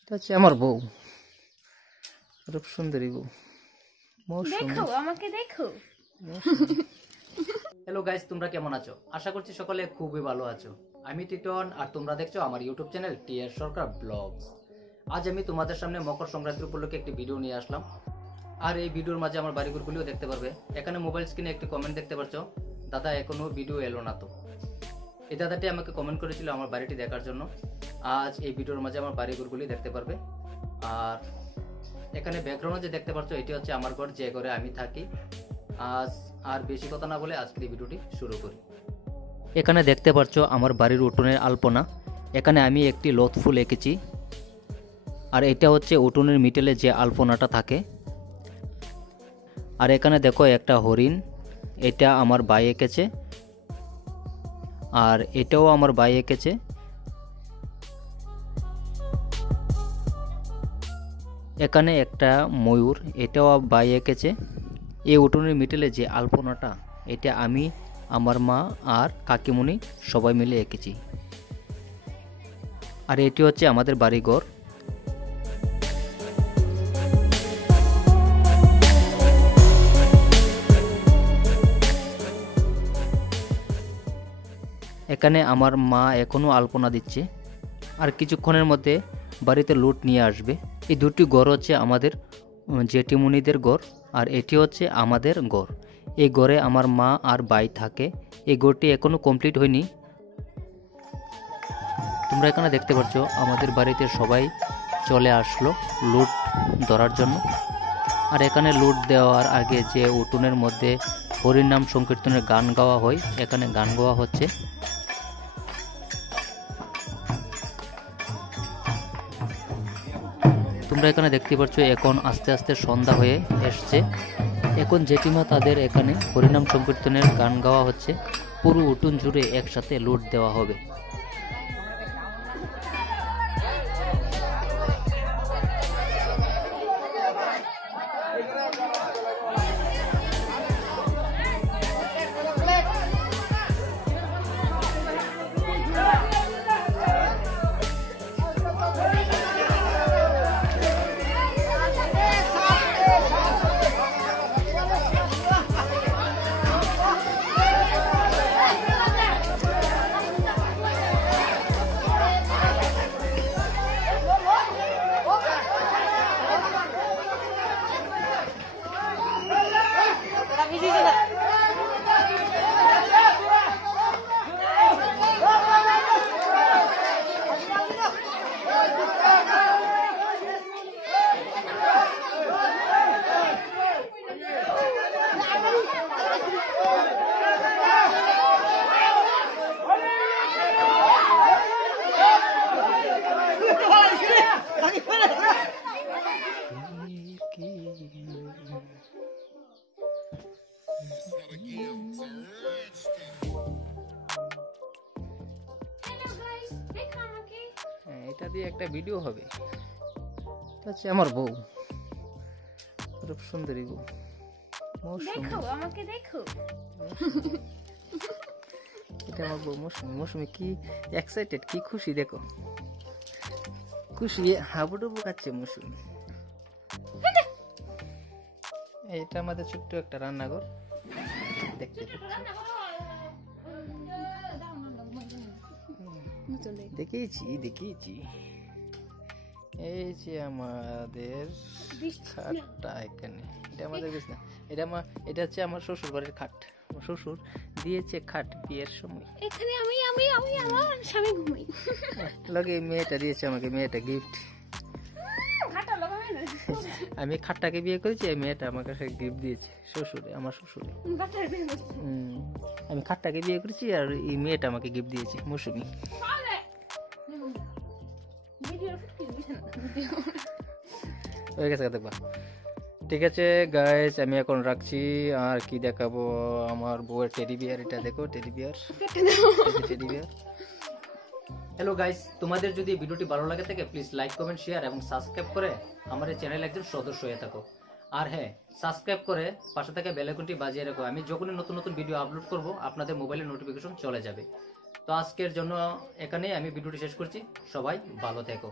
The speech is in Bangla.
এটা হচ্ছে আমার বউ, রূপ সুন্দরী বউ। দেখো আমাকে দেখো। হ্যালো গাইস, তোমরা কেমন আছো? আশা করছি সকলে খুবই ভালো আছো। আমি টিটন আর তোমরা দেখছো আমার ইউটিউব চ্যানেল টিআর সরকার ব্লগস। আজ আমি তোমাদের সামনে মকর সংক্রান্তি উপলক্ষে একটি ভিডিও নিয়ে আসলাম। আর এই ভিডিওর মাঝে আমার বাড়িঘরগুলিও দেখতে পারবে। এখানে মোবাইল স্ক্রিনে একটি কমেন্ট দেখতে পাচ্ছ, দাদা এখনো ভিডিও এলো না তো। এই দাদাটি আমাকে কমেন্ট করেছিল আমার বাড়িটি দেখার জন্য। আজ এই ভিডিওর মাঝে আমার বাড়িঘরগুলি দেখতে পারবে। আর এখানে ব্যাকগ্রাউন্ডে যে দেখতে পাচ্ছ এটি হচ্ছে আমার ঘর, যে ঘরে আমি থাকি। আজ আর বেশি কথা না বলে আজকের এই ভিডিওটি শুরু করি। এখানে দেখতে পাচ্ছ আমার বাড়ির উঠোনের আলপনা। এখানে আমি একটি লত ফুল এঁকেছি। আর এটা হচ্ছে উঠোনের মিডলে যে আলপনাটা থাকে। আর এখানে দেখো একটা হরিণ, এটা আমার ভাই এঁকেছে। আর এটাও আমার ভাই এঁকেছে। এখানে একটা ময়ূর, এটাও ভাই এঁকেছে। এই উঠোনের মিডলে যে আলপনাটা, এটা আমি, আমার মা আর কাকিমুনি সবাই মিলে এঁকেছি। আর এটি হচ্ছে আমাদের বাড়িঘর। এখানে আমার মা এখনও আলপনা দিচ্ছে। আর কিছুক্ষণের মধ্যে বাড়িতে লুট নিয়ে আসবে। এই দুটি ঘর হচ্ছে আমাদের জেঠিমুনিদের ঘর, আর এটি হচ্ছে আমাদের ঘর। এই ঘরে আমার মা আর ভাই থাকে। এই ঘরটি এখনও কমপ্লিট হয়নি। তোমরা এখানে দেখতে পাচ্ছ আমাদের বাড়িতে সবাই চলে আসলো লুট ধরার জন্য। আর এখানে লুট দেওয়ার আগে যে উঠোনের মধ্যে হরিনাম সংকীর্তনের গান গাওয়া হয়, এখানে গান গাওয়া হচ্ছে। তোমরা এখানে দেখতে পাচ্ছ এখন আস্তে আস্তে সন্ধ্যা হয়ে এসছে। এখন জেঠিমা তাদের এখানে হরিনাম সংকীর্তনের গান গাওয়া হচ্ছে। পুরো উঠোন জুড়ে একসাথে লুট দেওয়া হবে। এটা দিয়ে একটা ভিডিও হবে। এটা হচ্ছে আমার বউ, রূপ সুন্দরী বউ। দেখো আমাকে দেখো। এটা আমার বউ মৌসুমি। মৌসুমি কি এক্সাইটেড, কি খুশি, দেখো খুশি, হাবুডুবু খাচ্ছে মৌসুমি। এটা আমাদের ছোট্ট একটা রান্নাঘর দেখতে দেখিয়েছি। এই যে আমাদের খাটটা, এখানে এটা আমাদের বিছানা। এটা হচ্ছে আমার শ্বশুর বাড়ির খাট। শ্বশুর দিয়েছে খাট বিয়ের সময়। এখানে আমি আমার স্বামী ঘুমাই। লগে মেয়েটা দিয়েছে আমাকে, মেয়েটা গিফট। আমি খাটটাকে বিয়ে করেছি, এই মেয়েটা আমার কাছে গিফট দিয়েছে শ্বশুরে, আমার শ্বশুরে। আমি খাটটাকে বিয়ে করেছি আর এই মেয়েটা আমাকে গিফট দিয়েছে মৌসুমি। হয়ে গেছে দেখবা। ঠিক আছে গাইস, আমি এখন রাখছি। আর কি দেখাবো, আমার বউয়ের টেডি বিয়ার। এটা দেখো টেডি বিয়ার। হ্যালো গাইস, তোমাদের যদি ভিডিওটি ভালো লাগে থাকে প্লিজ লাইক, কমেন্ট, শেয়ার এবং সাবস্ক্রাইব করে আমার এই চ্যানেলে একজন সদস্য হয়ে থাকো। আর হ্যাঁ, সাবস্ক্রাইব করে পাশে থাকা বেল আইকনটি বাজিয়ে রাখো। আমি যখনই নতুন নতুন ভিডিও আপলোড করব আপনাদের মোবাইলে নোটিফিকেশন চলে যাবে। তো আজকের জন্য এখানেই আমি ভিডিওটি শেষ করছি। সবাই ভালো থেকো।